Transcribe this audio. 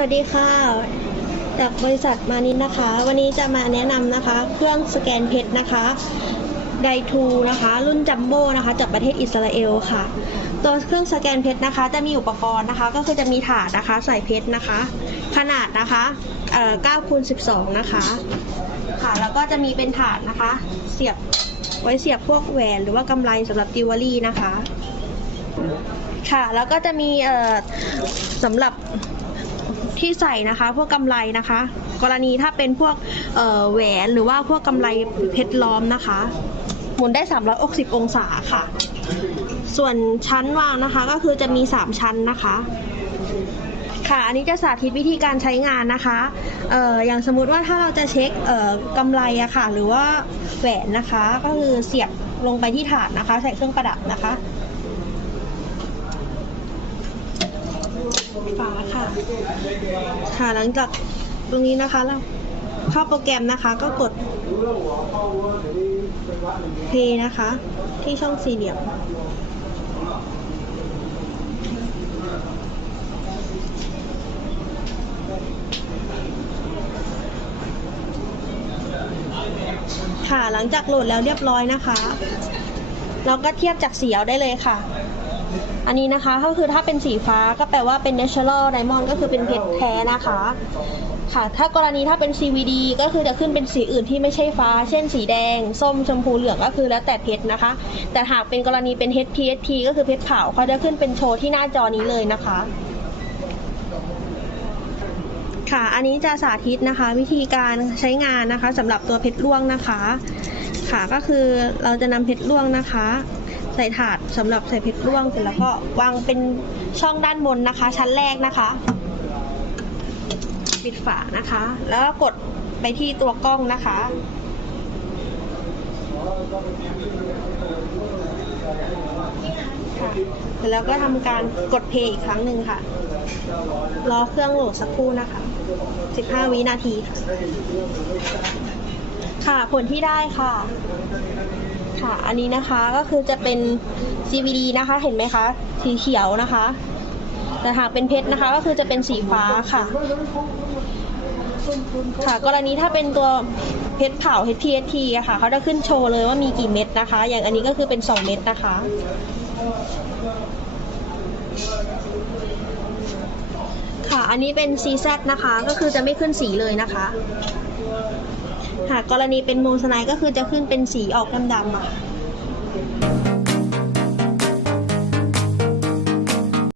วัสดีค่ะจากบริษัทมานิดนะคะ วันนี้จะมาแนะนำนะคะ เครื่องสแกนเพชรนะคะไดทูนะคะ รุ่นจัมโบ้นะคะจากประเทศอิสราเอลค่ะ ตัวเครื่องสแกนเพชรนะคะ จะมีอุปกรณ์นะคะ ก็คือจะมีถาดนะคะ ใส่เพชรนะคะ ขนาดนะคะเอ่อ9คูณ12 นะคะ ค่ะ แล้วก็จะมีเป็นถาดนะคะ เสียบไว้เสียบพวกแหวนหรือว่ากำไรสำหรับจิวเวลรี่นะคะ ค่ะ แล้วก็จะมีเอ่อสำหรับ ที่ใส่นะคะ พวกกำไรนะคะ กรณีถ้าเป็นพวกแหวนหรือว่าพวกกำไรเพชรล้อมนะคะ หมุนได้ 360 องศาค่ะ ส่วนชั้นวางนะคะก็คือจะมี 3 ชั้นนะคะค่ะ อันนี้จะสาธิตวิธีการใช้งานนะคะ เอ่อ อย่างสมมุติว่าถ้าเราจะเช็ค เอ่อกำไรอะค่ะ หรือว่าแหวนนะคะ ก็คือเสียบลงไปที่ถาดนะคะ ใส่เครื่องประดับนะคะ ฝาค่ะ ค่ะหลังจากตรงนี้นะคะเราเข้าโปรแกรมนะคะก็กด Play นะคะ ที่ช่องสี่เหลี่ยมค่ะหลังจากโหลดแล้วเรียบร้อยนะคะ เราก็เทียบจากสีเอาได้เลยค่ะ อันนี้นะคะก็คือถ้าเป็นสีฟ้าก็แปลว่าเป็น natural diamond ก็คือเป็นเพชรแท้นะคะ ค่ะ ถ้ากรณีถ้าเป็น CVD ก็คือจะขึ้นเป็นสีอื่นที่ไม่ใช่ฟ้า เช่น สีแดง ส้ม ชมพู เหลืองก็คือแล้วแต่เพชรนะคะ แต่หากเป็นกรณีเป็น HPST ก็คือเพชรขาวเขาจะขึ้นเป็นโชว์ที่หน้าจอนี้เลยนะคะ ค่ะ อันนี้จะสาธิตนะคะ วิธีการใช้งานนะคะสำหรับตัวเพชรล่วงนะคะ ค่ะ ก็คือเราจะนำเพชรล่วงนะคะ ใส่ถาดสำหรับใส่เพชรล่วงเสร็จแล้วก็วางเป็นช่องด้านบนนะคะ ชั้นแรกนะคะ ปิดฝานะคะ แล้วก็กดไปที่ตัวกล้องนะคะ เสร็จแล้วก็ทำการกดเพย์อีกครั้งหนึ่งค่ะ รอเครื่องโหลดสักครู่นะคะ 15 วินาทีค่ะ ค่ะผลที่ได้ค่ะ ค่ะ อันนี้นะคะก็คือจะเป็น CVD นะคะ เห็นไหมคะ สีเขียวนะคะ แต่หากเป็นเพชรนะคะ ก็คือจะเป็นสีฟ้าค่ะ ค่ะ กรณีถ้าเป็นตัวเพชรเผา HPST อะค่ะ เขาจะขึ้นโชว์เลยว่ามีกี่เม็ดนะคะ อย่างอันนี้ก็คือเป็น 2 เม็ดนะคะ ค่ะ อันนี้เป็น CZ นะคะ ก็คือจะไม่ขึ้นสีเลยนะคะ หากกรณีเป็นโมสไนก็คือจะขึ้นเป็นสีออกดำๆอะ